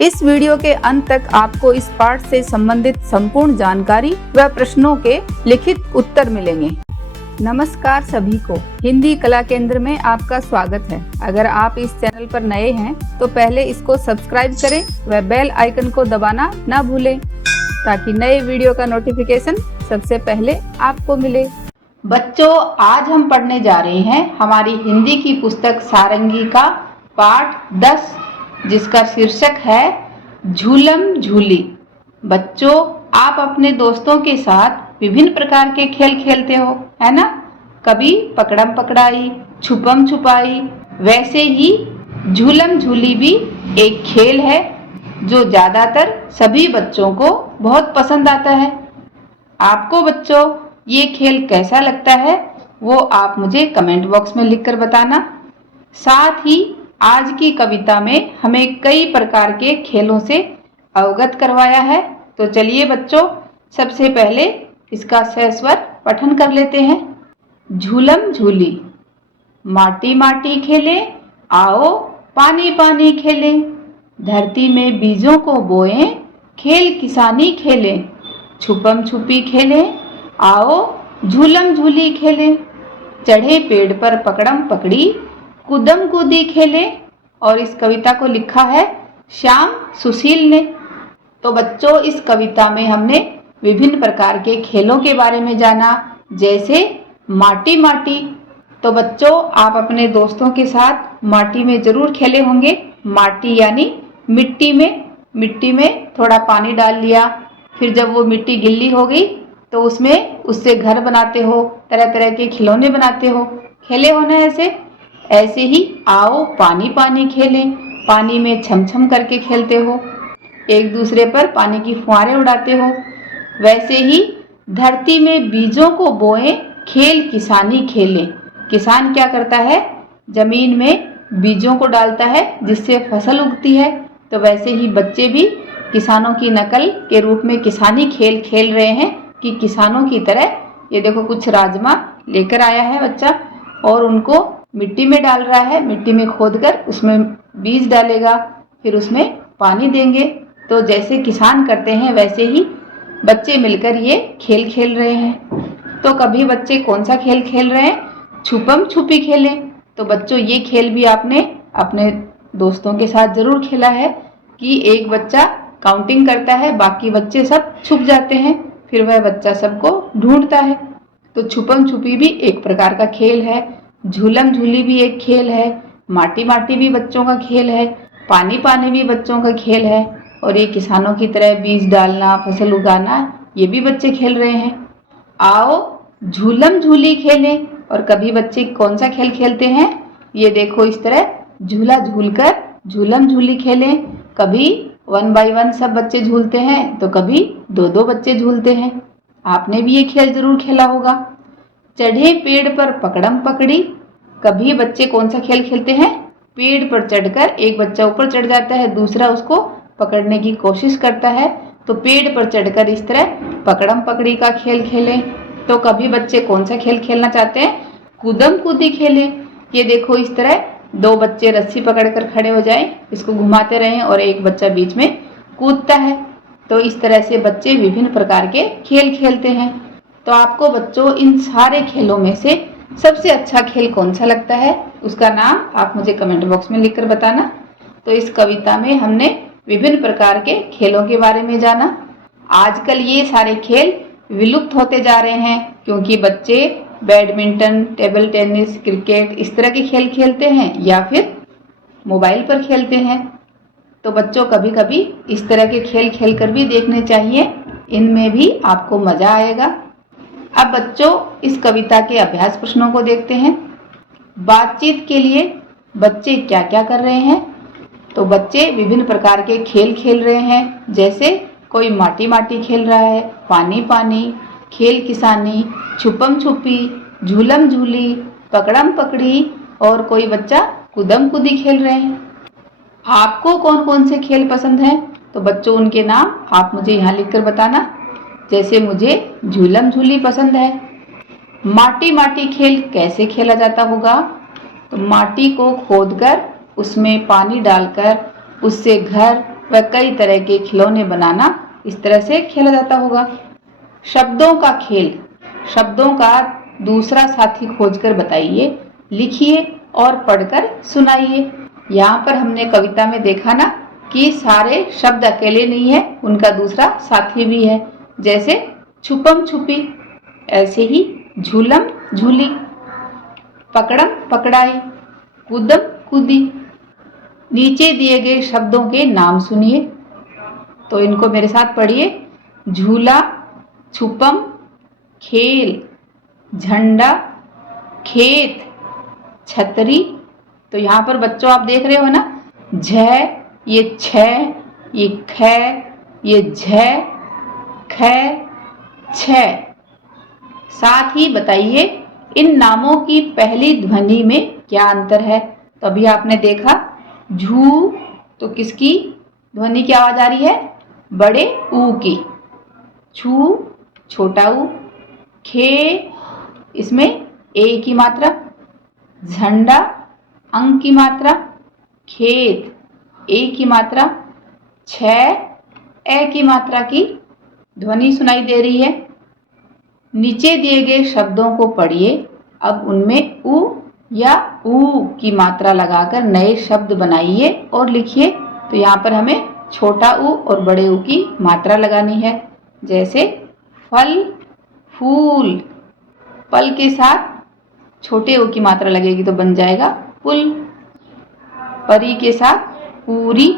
इस वीडियो के अंत तक आपको इस पाठ से संबंधित संपूर्ण जानकारी व प्रश्नों के लिखित उत्तर मिलेंगे। नमस्कार सभी को, हिंदी कला केंद्र में आपका स्वागत है। अगर आप इस चैनल पर नए हैं तो पहले इसको सब्सक्राइब करें व बेल आइकन को दबाना ना भूलें ताकि नए वीडियो का नोटिफिकेशन सबसे पहले आपको मिले। बच्चों, आज हम पढ़ने जा रहे हैं हमारी हिंदी की पुस्तक सारंगी का पाठ 10, जिसका शीर्षक है झूलम झूली। बच्चों, आप अपने दोस्तों के साथ विभिन्न प्रकार के खेल खेलते हो, है ना? कभी पकड़म पकड़ाई, छुपम छुपाई, वैसे ही झूलम झूली भी एक खेल है जो ज्यादातर सभी बच्चों को बहुत पसंद आता है। आपको बच्चों ये खेल कैसा लगता है वो आप मुझे कमेंट बॉक्स में लिखकर बताना। साथ ही आज की कविता में हमें कई प्रकार के खेलों से अवगत करवाया है। तो चलिए बच्चों, सबसे पहले इसका सस्वर पठन कर लेते हैं। झूलम झूली। माटी माटी खेले, आओ पानी पानी खेले, धरती में बीजों को बोए, खेल किसानी खेले, छुपम छुपी खेले, आओ झूलम झूली खेले, चढ़े पेड़ पर पकड़म पकड़ी, कूदम कूदी खेले। और इस कविता को लिखा है श्याम सुशील ने। तो बच्चों, इस कविता में हमने विभिन्न प्रकार के खेलों के बारे में जाना, जैसे माटी माटी। तो बच्चों, आप अपने दोस्तों के साथ माटी में जरूर खेले होंगे। माटी यानी मिट्टी में थोड़ा पानी डाल लिया, फिर जब वो मिट्टी गिल्ली हो गई तो उससे घर बनाते हो, तरह तरह के खिलौने बनाते हो। खेले हो ना ऐसे ही आओ पानी पानी खेलें। पानी में छम छम करके खेलते हो, एक दूसरे पर पानी की फुहारें उड़ाते हो। वैसे ही धरती में बीजों को बोए, खेल किसानी खेलें। किसान क्या करता है? जमीन में बीजों को डालता है जिससे फसल उगती है। तो वैसे ही बच्चे भी किसानों की नकल के रूप में किसानी खेल खेल रहे हैं कि किसानों की तरह। ये देखो, कुछ राजमा लेकर आया है बच्चा और उनको मिट्टी में डाल रहा है। मिट्टी में खोदकर उसमें बीज डालेगा, फिर उसमें पानी देंगे। तो जैसे किसान करते हैं वैसे ही बच्चे मिलकर ये खेल खेल रहे हैं। तो कभी बच्चे कौन सा खेल खेल रहे हैं? छुपम छुपी खेलें। तो बच्चों, ये खेल भी आपने अपने दोस्तों के साथ जरूर खेला है कि एक बच्चा काउंटिंग करता है, बाकी बच्चे सब छुप जाते हैं, फिर वह बच्चा सबको ढूंढता है। तो छुपम छुपी भी एक प्रकार का खेल है, झूलम झूली भी एक खेल है, माटी माटी भी बच्चों का खेल है, पानी पानी भी बच्चों का खेल है, और ये किसानों की तरह बीज डालना, फसल उगाना, ये भी बच्चे खेल रहे हैं। आओ झूलम झूली खेलें। और कभी बच्चे कौन सा खेल खेलते हैं? ये देखो, इस तरह झूला झूलकर झूलम झूली खेलें। कभी 1 बाय 1 सब बच्चे झूलते हैं, तो कभी 2-2 बच्चे झूलते हैं। आपने भी ये खेल जरूर खेला होगा। चढ़े पेड़ पर पकड़म पकड़ी। कभी बच्चे कौन सा खेल खेलते हैं? पेड़ पर चढ़कर एक बच्चा ऊपर चढ़ जाता है, दूसरा उसको पकड़ने की कोशिश करता है। तो पेड़ पर चढ़कर इस तरह पकड़म पकड़ी का खेल खेलें। तो कभी बच्चे कौन सा खेल खेलना चाहते हैं? कूदम कूदी खेलें। ये देखो, इस तरह 2 बच्चे रस्सी पकड़कर खड़े हो जाएं, इसको घुमाते रहें और एक बच्चा बीच में कूदता है। तो इस तरह से बच्चे विभिन्न प्रकार के खेल खेलते हैं। तो आपको बच्चों इन सारे खेलों में से सबसे अच्छा खेल कौन सा लगता है, उसका नाम आप मुझे कमेंट बॉक्स में लिखकर बताना। तो इस कविता में हमने विभिन्न प्रकार के खेलों के बारे में जाना। आजकल ये सारे खेल विलुप्त होते जा रहे हैं क्योंकि बच्चे बैडमिंटन, टेबल टेनिस, क्रिकेट इस तरह के खेल खेलते हैं या फिर मोबाइल पर खेलते हैं। तो बच्चों, कभी कभी इस तरह के खेल खेलकर भी देखने चाहिए, इनमें भी आपको मजा आएगा। अब बच्चों, इस कविता के अभ्यास प्रश्नों को देखते हैं। बातचीत के लिए बच्चे क्या क्या कर रहे हैं? तो बच्चे विभिन्न प्रकार के खेल खेल रहे हैं, जैसे कोई माटी माटी खेल रहा है, पानी पानी, खेल किसानी, छुपम छुपी, झूलम झूली, पकड़म पकड़ी, और कोई बच्चा कूदम कूदी खेल रहे हैं। आपको कौन कौन से खेल पसंद हैं? तो बच्चों, उनके नाम आप मुझे यहाँ लिखकर बताना। जैसे मुझे झूलम झूली पसंद है। माटी माटी खेल कैसे खेला जाता होगा? तो माटी को खोदकर उसमें पानी डालकर उससे घर व कई तरह के खिलौने बनाना इस तरह से खेला जाता होगा। शब्दों का खेल, शब्दों का दूसरा साथी खोजकर बताइए, लिखिए और पढ़कर सुनाइए। यहाँ पर हमने कविता में देखा ना कि सारे शब्द अकेले नहीं है, उनका दूसरा साथी भी है। जैसे छुपम छुपी, ऐसे ही झूलम झूली, पकड़म पकड़ाई, कूदम कूदी। नीचे दिए गए शब्दों के नाम सुनिए, तो इनको मेरे साथ पढ़िए। झूला, छुपम, खेल, झंडा, खेत, छतरी। तो यहाँ पर बच्चों आप देख रहे हो ना, झ, ये छ, ये ख, ये झ, ख, छ। साथ ही बताइए इन नामों की पहली ध्वनि में क्या अंतर है। तो अभी आपने देखा झू, तो किसकी ध्वनि की आवाज आ रही है, बड़े ऊ की। छू, छोटा ऊ। खे, इसमें ए की मात्रा। झंडा, अंग की मात्रा। खेत, ए की मात्रा। छ, ए की मात्रा की ध्वनि सुनाई दे रही है। नीचे दिए गए शब्दों को पढ़िए। अब उनमें उ या ऊ की मात्रा लगाकर नए शब्द बनाइए और लिखिए। तो यहाँ पर हमें छोटा ऊ और बड़े ऊ की मात्रा लगानी है। जैसे फल, फूल, पल के साथ छोटे ऊ की मात्रा लगेगी तो बन जाएगा पुल। परी के साथ पूरी,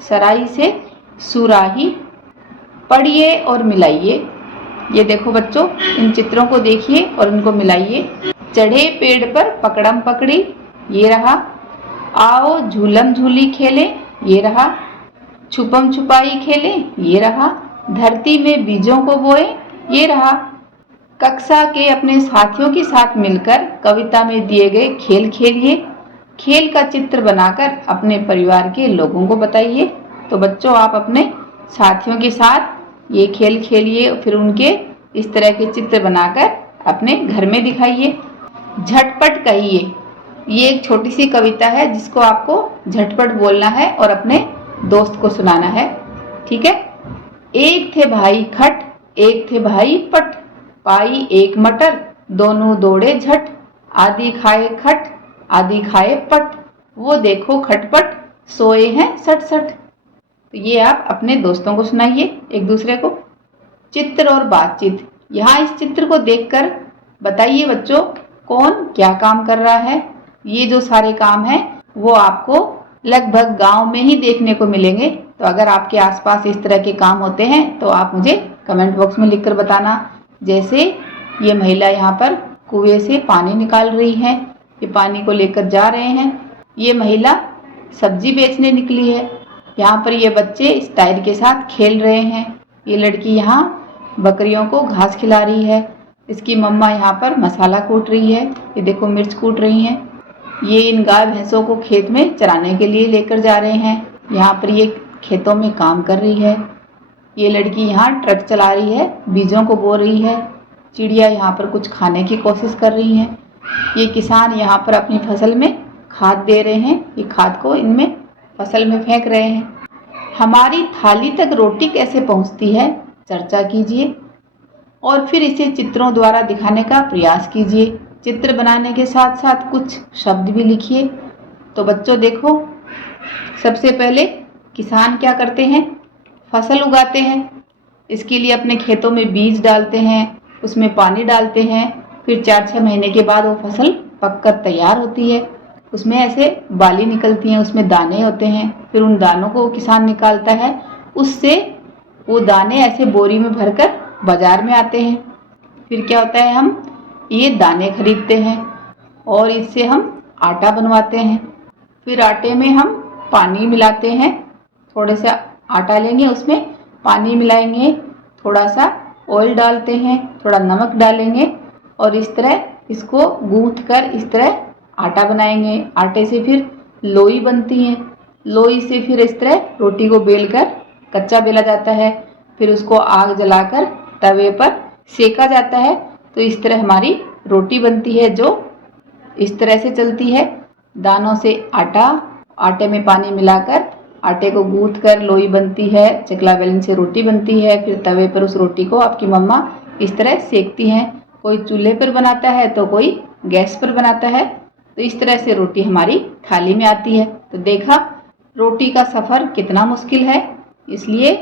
सराई से सुराही। पढ़िए और मिलाइए। ये देखो बच्चों, इन चित्रों को देखिए और इनको मिलाइए। चढ़े पेड़ पर पकड़म पकड़ी, ये रहा। आओ झूलम झूली खेले, ये रहा। छुपम छुपाई खेले, ये रहा। धरती में बीजों को बोए, ये रहा। कक्षा के अपने साथियों के साथ मिलकर कविता में दिए गए खेल खेलिए। खेल का चित्र बनाकर अपने परिवार के लोगों को बताइए। तो बच्चों आप अपने साथियों के साथ ये खेल खेलिए, फिर उनके इस तरह के चित्र बनाकर अपने घर में दिखाइए। झटपट कहिए, ये एक छोटी सी कविता है जिसको आपको झटपट बोलना है और अपने दोस्त को सुनाना है, ठीक है। एक थे भाई खट, एक थे भाई पट, पाई एक मटर, दोनों दौड़े झट। आदि खाए खट, आदि खाए पट, वो देखो खटपट, सोए हैं सट सट। तो ये आप अपने दोस्तों को सुनाइए एक दूसरे को। चित्र और बातचीत, यहाँ इस चित्र को देखकर बताइए बच्चों कौन क्या काम कर रहा है। ये जो सारे काम हैं वो आपको लगभग गांव में ही देखने को मिलेंगे। तो अगर आपके आसपास इस तरह के काम होते हैं तो आप मुझे कमेंट बॉक्स में लिखकर बताना। जैसे ये महिला यहाँ पर कुएं से पानी निकाल रही है, ये पानी को लेकर जा रहे हैं। ये महिला सब्जी बेचने निकली है। यहाँ पर ये बच्चे इस टायर के साथ खेल रहे हैं। ये लड़की यहाँ बकरियों को घास खिला रही है। इसकी मम्मा यहाँ पर मसाला कूट रही है। ये देखो मिर्च कूट रही हैं। ये इन गाय भैंसों को खेत में चराने के लिए लेकर जा रहे हैं। यहाँ पर ये खेतों में काम कर रही है। ये लड़की यहाँ ट्रक चला रही है, बीजों को बो रही है। चिड़िया यहाँ पर कुछ खाने की कोशिश कर रही हैं। ये किसान यहाँ पर अपनी फसल में खाद दे रहे हैं। ये खाद को इनमें फसल में फेंक रहे हैं। हमारी थाली तक रोटी कैसे पहुँचती है, चर्चा कीजिए और फिर इसे चित्रों द्वारा दिखाने का प्रयास कीजिए। चित्र बनाने के साथ साथ कुछ शब्द भी लिखिए। तो बच्चों देखो, सबसे पहले किसान क्या करते हैं, फसल उगाते हैं। इसके लिए अपने खेतों में बीज डालते हैं, उसमें पानी डालते हैं। फिर 4-6 महीने के बाद वो फसल पककर तैयार होती है। उसमें ऐसे बाली निकलती हैं, उसमें दाने होते हैं। फिर उन दानों को किसान निकालता है। उससे वो दाने ऐसे बोरी में भरकर बाजार में आते हैं। फिर क्या होता है, हम ये दाने खरीदते हैं और इससे हम आटा बनवाते हैं। फिर आटे में हम पानी मिलाते हैं। थोड़े से आटा लेंगे, उसमें पानी मिलाएंगे, थोड़ा सा ऑयल डालते हैं, थोड़ा नमक डालेंगे और इस तरह इसको गूंथ कर इस तरह आटा बनाएंगे। आटे से फिर लोई बनती है। लोई से फिर इस तरह रोटी को बेलकर कच्चा बेला जाता है। फिर उसको आग जलाकर तवे पर सेका जाता है। तो इस तरह हमारी रोटी बनती है जो इस तरह से चलती है। दानों से आटा, आटे में पानी मिलाकर आटे को गूंथ कर लोई बनती है, चकला बेलन से रोटी बनती है, फिर तवे पर उस रोटी को आपकी मम्मा इस तरह सेकती हैं। कोई चूल्हे पर बनाता है तो कोई गैस पर बनाता है। तो इस तरह से रोटी हमारी थाली में आती है। तो देखा, रोटी का सफ़र कितना मुश्किल है, इसलिए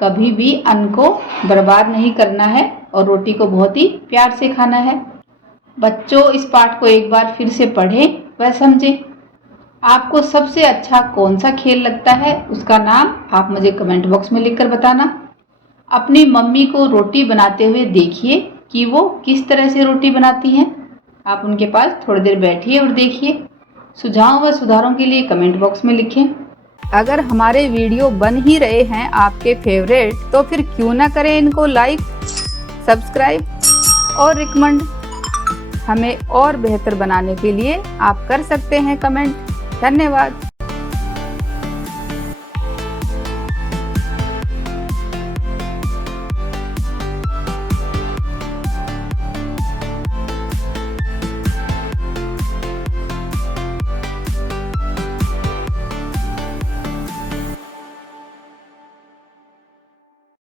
कभी भी अन्न को बर्बाद नहीं करना है और रोटी को बहुत ही प्यार से खाना है। बच्चों, इस पाठ को एक बार फिर से पढ़ें व समझें। आपको सबसे अच्छा कौन सा खेल लगता है, उसका नाम आप मुझे कमेंट बॉक्स में लिखकर बताना। अपनी मम्मी को रोटी बनाते हुए देखिए कि वो किस तरह से रोटी बनाती हैं। आप उनके पास थोड़ी देर बैठिए और देखिए। सुझाव व सुधारों के लिए कमेंट बॉक्स में लिखें। अगर हमारे वीडियो बन ही रहे हैं आपके फेवरेट, तो फिर क्यों ना करें इनको लाइक, सब्सक्राइब और रिकमेंड। हमें और बेहतर बनाने के लिए आप कर सकते हैं कमेंट। धन्यवाद।